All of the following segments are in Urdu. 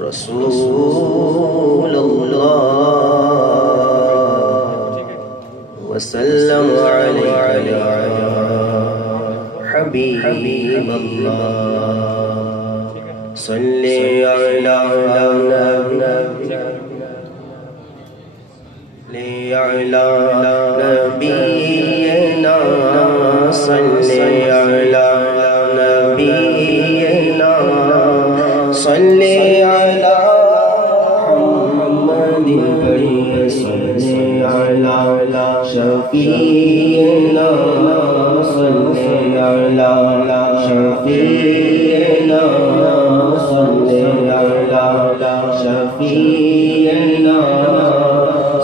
رسول اللہ وسلم علیہ حبیب اللہ صلی علی نبینا صلی علی نبینا صلی علی محمد صلی علی شفیعنا صلی علی شفیعنا صلی علی شفیعنا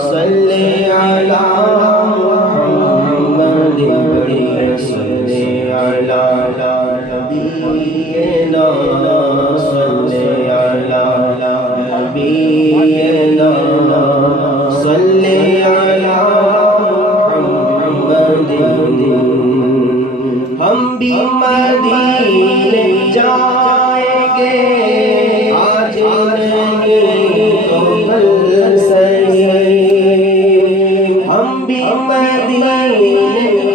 صلی علی محمد صلی علی نبینا صلی علی نبینا صلی علی محمد ہم بھی مدینے جائیں گے آج نہیں تو کل صحیح ہم بھی مدینے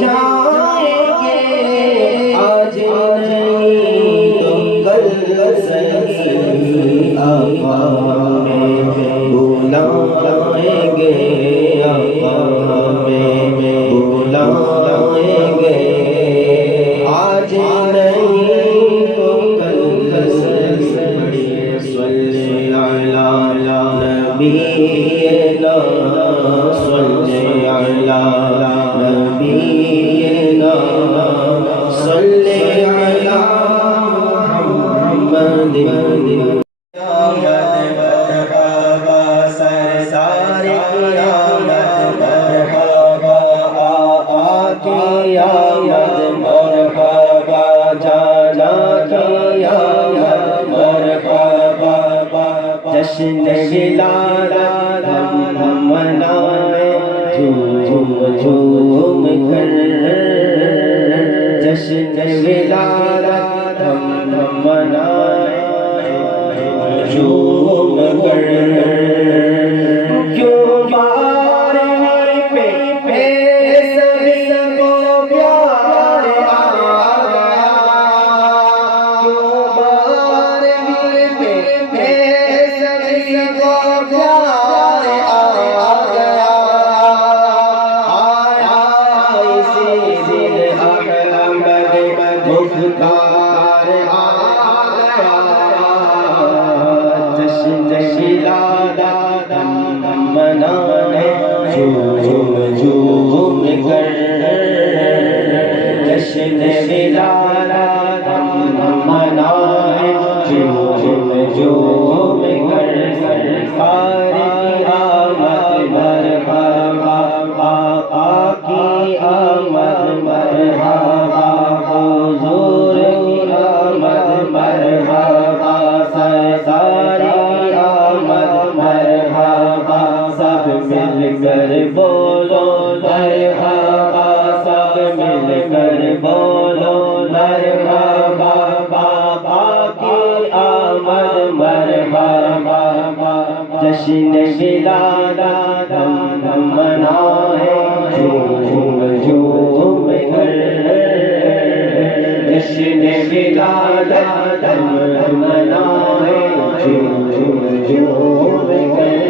جائیں گے آج نہیں تو کل صحیح آقا ہمیں بلائیں گے آقا ہمیں بلائیں گے آج نہیں تو کل صحیح صلی علی نبینا صلی علی نبینا صلی علی محمد مرحبا سرکار آمد مرحبا آقا کی آمد مرحبا جانا کی آمد مرحبا جشن ولادت ہم منائیں جھوم جھوم کر جشن ولادت ہم منائیں جھوم کر کیوں بارے پہ سبھی کو پیار آ گیا کیوں بارے پہ سبھی کو پیار آ گیا آیا اسی دن احمد مختار آ گیا جشن ولادت ہم منائیں جھوم جھوم کر جشن ولادت ہم منائیں جھوم جھوم کر سرکار کی آمد مرحبا آقا کی آمد مرحبا حضور کی آمد مرحبا سرکار کی آمد مرحبا سب مل کر بولو مرحبا سب مل کر بولو مرحبا بابا کی آمد مرحبا جشن ولادت ہم منائیں جھوم جھوم کر جشن ولادت ہم منائیں جھوم جھوم کر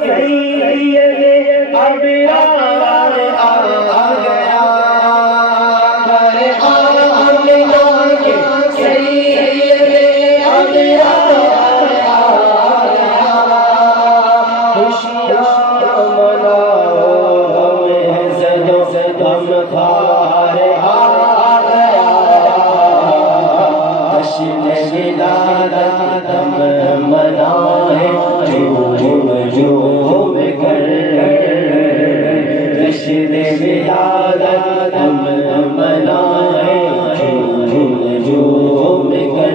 سید ابرار آ گیا سید ابرار آ گیا خوشیاں مناؤ غم خار آ گیا جشن ولادت ہم منائیں